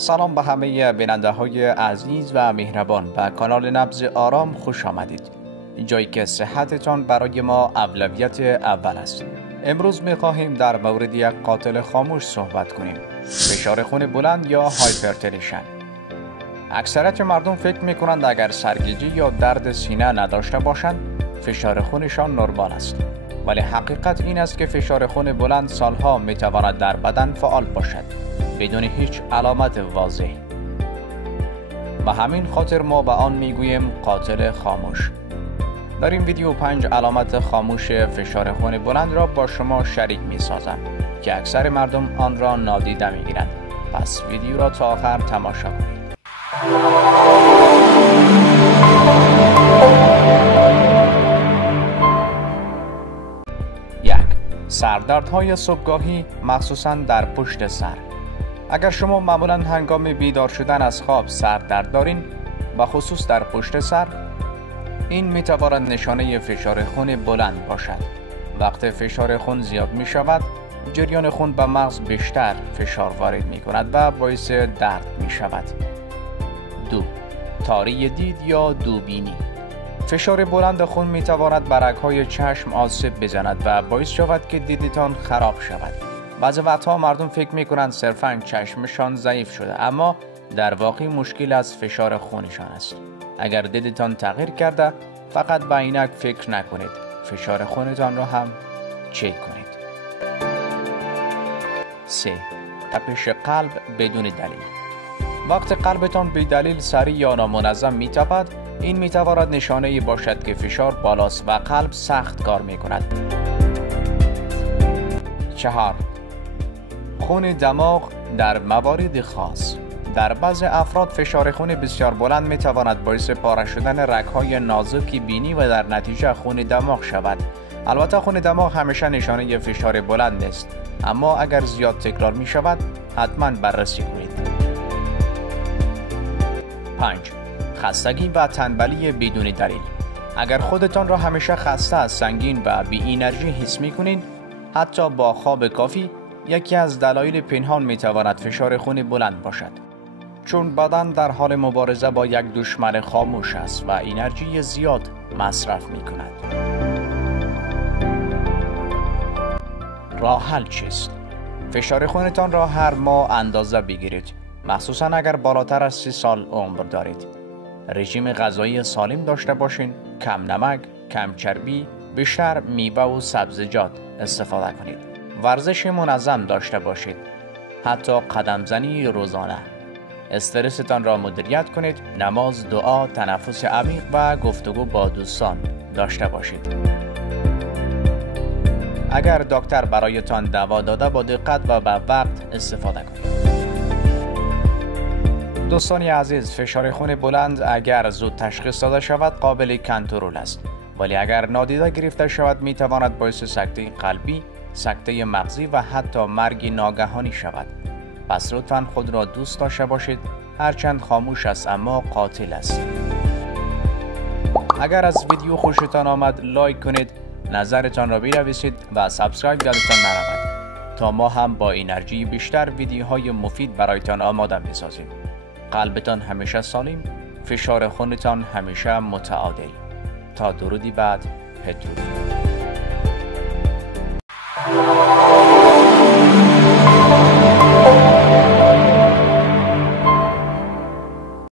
سلام به همه بیننده های عزیز و مهربان به کانال نبض آرام خوش آمدید. جایی که صحتتان برای ما اولویت اول است. امروز می‌خواهیم در مورد یک قاتل خاموش صحبت کنیم. فشار خون بلند یا هایپرتنشن. اکثریت مردم فکر می‌کنند اگر سرگیجه یا درد سینه نداشته باشند، فشار خونشان نرمال است. ولی حقیقت این است که فشار خون بلند سالها می‌تواند در بدن فعال باشد بدون هیچ علامت واضح. و همین خاطر ما به آن میگوییم قاتل خاموش. در این ویدیو 5 علامت خاموش فشار خون بلند را با شما شریک می‌سازم که اکثر مردم آن را نادیده می‌گیرند. پس ویدیو را تا آخر تماشا کنید. 1. سردردهای صبحگاهی مخصوصاً در پشت سر. اگر شما معمولاً هنگام بیدار شدن از خواب سردرد دارین، و خصوص در پشت سر، این میتواند نشانه فشار خون بلند باشد. وقتی فشار خون زیاد می شود، جریان خون به مغز بیشتر فشار وارد می کند و باعث درد می شود. 2. تاری دید یا دوبینی. فشار بلند خون می تواند بر رگ‌های چشم آسیب بزند و باعث شود که دیدتان خراب شود. بعضی وقتها مردم فکر می کنند صرفاً چشمشان ضعیف شده، اما در واقع مشکل از فشار خونشان است. اگر دیدتان تغییر کرده، فقط به عینک فکر نکنید، فشار خونتان را هم چک کنید. 3. تپش قلب بدون دلیل. وقتی قلبتان بی دلیل سریع یا نامنظم می تپد، این می تواند نشانه باشد که فشار بالاست و قلب سخت کار می کند. 4. خون دماغ در موارد خاص. در بعضی افراد فشار خون بسیار بلند می تواند باعث پاره شدن رگ‌های نازک بینی و در نتیجه خون دماغ شود. البته خون دماغ همیشه نشانه فشار بلند است، اما اگر زیاد تکرار می شود، حتما بررسی کنید. 5. خستگی و تنبلی بدون دلیل. اگر خودتان را همیشه خسته، سنگین و بی انرژی حس می کنید، حتی با خواب کافی، یکی از دلایل پنهان می تواند فشار خون بلند باشد. چون بدن در حال مبارزه با یک دشمن خاموش است و انرژی زیاد مصرف می کند. راه حل چیست؟ فشار خونتان را هر ماه اندازه بگیرید، مخصوصا اگر بالاتر از 30 سال عمر دارید. رژیم غذایی سالم داشته باشین، کم نمک، کم چربی، بیشتر میوه و سبزیجات استفاده کنید. ورزش منظم داشته باشید، حتی قدم زنی روزانه. استرستان را مدیریت کنید، نماز، دعا، تنفس عمیق و گفتگو با دوستان داشته باشید. اگر دکتر برایتان دوا داده، با دقت و به وقت استفاده کنید. دوستان عزیز، فشار خون بلند اگر زود تشخیص داده شود قابل کنترل است، ولی اگر نادیده گرفته شود می تواند باعث سکته قلبی، سکته مغزی و حتی مرگ ناگهانی شود. پس لطفاً خود را دوست داشته باشید، هرچند خاموش است اما قاتل است. اگر از ویدیو خوشتان آمد لایک کنید، نظرتان را بنویسید و سابسکرایب یادتان نرود تا ما هم با انرژی بیشتر ویدیوهای مفید برایتان آماده می‌سازیم. قلبتان همیشه سالم، فشار خونتان همیشه متعادل. تا درودی بعد، پترو.